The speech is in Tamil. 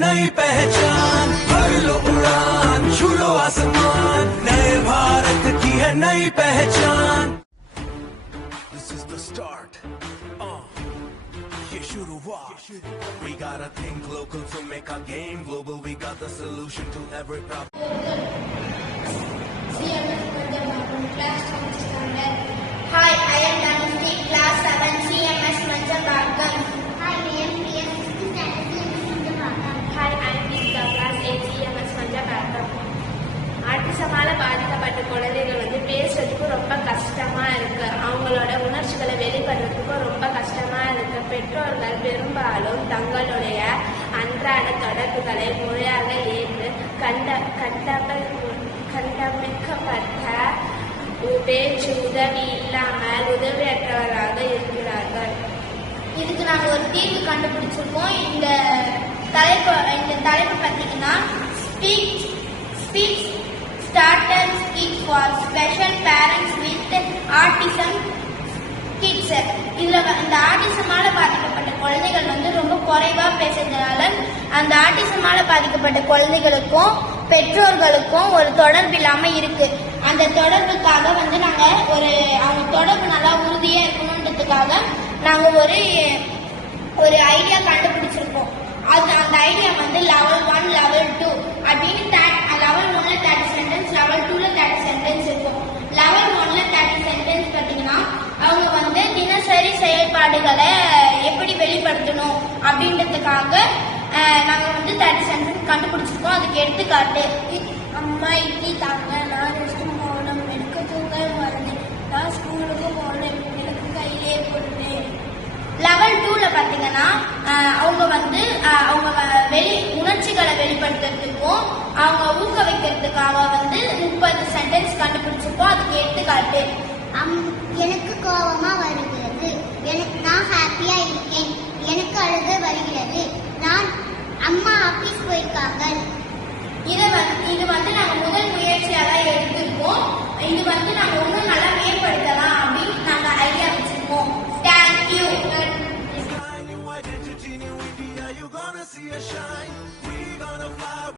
नई पहचान, भर लो उड़ान, छू लो आसमान, नए भारत की है नई पहचान। This is the start. ये शुरुआत. We gotta think local to make our game global. We got the solution to every problem. Hi, I am Dhanushree, class 7, CMS Manjabhargam. Hi, I am Priya, 6th standard, CMS Manjabhargam. Hi, I am Deepika, class 8, CMS Manjabhargam. ஆட்டிசமால பாதிக்கப்பட்ட குழந்தைகள் பேசுறதுக்கு ரொம்ப கஷ்டமா இருக்கு. அவங்களோட உணர்ச்சிகளை வெளிப்படுறதுக்கு ரொம்ப கஷ்டமா இருக்கு. பெற்றோர்கள் பெரும்பாலும் தங்களுடைய அன்றாட தொடர்புகளை முறையாக ஏற்று கண்டமைக்கப்பட்ட பேச்சு உதவி இல்லாமல் உதவியற்றவராக இருக்கிறார்கள். இதுக்கு நாங்கள் ஒரு தீர்வு கண்டுபிடிச்சிருக்கோம். இந்த தலைப்பு பார்த்தீங்கன்னா speech starter speech for special parents with autism kids. இதில் இந்த ஆட்டிசமால பாதிக்கப்பட்ட குழந்தைகள் ரொம்ப குறைவாக பேசுறதுனால அந்த ஆட்டிசமால பாதிக்கப்பட்ட குழந்தைகளுக்கும் பெற்றோர்களுக்கும் ஒரு தொடர்பு இல்லாமல் இருக்கு. அந்த தொடர்புக்காக நாங்கள் அவங்க தொடர்பு நல்லா உறுதியாக இருக்கணுன்றதுக்காக நாங்கள் ஒரு ஐடியா கண்டுபிடிச்சிருக்கோம். அந்த ஐடியா லெவல் 1 லெவல் 2 அப்படின்னு லெவல் 1ல 30 சென்டென்ஸ், லெவல் 2ல 30 சென்டென்ஸ் இருக்கும். லெவல் 1ல 30 சென்டென்ஸ் பார்த்தீங்கன்னா அவங்க தினசரி செயல்பாடுகளை எப்படி வெளிப்படுத்தணும் அப்படின்றதுக்காக நாங்கள் 30 சென்டென்ஸ் கண்டுபிடிச்சிருக்கோம். அதுக்கு எடுத்துக்காட்டு: அம்மா இட்லி தாங்க, நான் ரெஸ்ட் ரூம் போகணும், எனக்கு தூங்க வருது, நான் ஸ்கூலுக்கு போகணும், எனக்கு கையிலே போடுறேன். லெவல் 2ல பார்த்தீங்கன்னா அவங்க அவங்க உணர்ச்சிகளை வெளிப்படுத்துறதுக்கும் அவங்க ஊக்குவிக்கிறதுக்காக 30 சென்டென்ஸ் கண்டுபிடிச்சிருக்கோம். அதுக்கு எடுத்துக்காட்டு: எனக்கு கோபமா வருகிறது, நான் ஹாப்பியா இருக்கேன், எனக்கு அழுக வருகிறது, நான் அம்மா ஆபீஸ் போயிருக்காங்க. இது நாங்கள் முதல் முயற்சியாக தான் எடுத்திருக்கோம். இது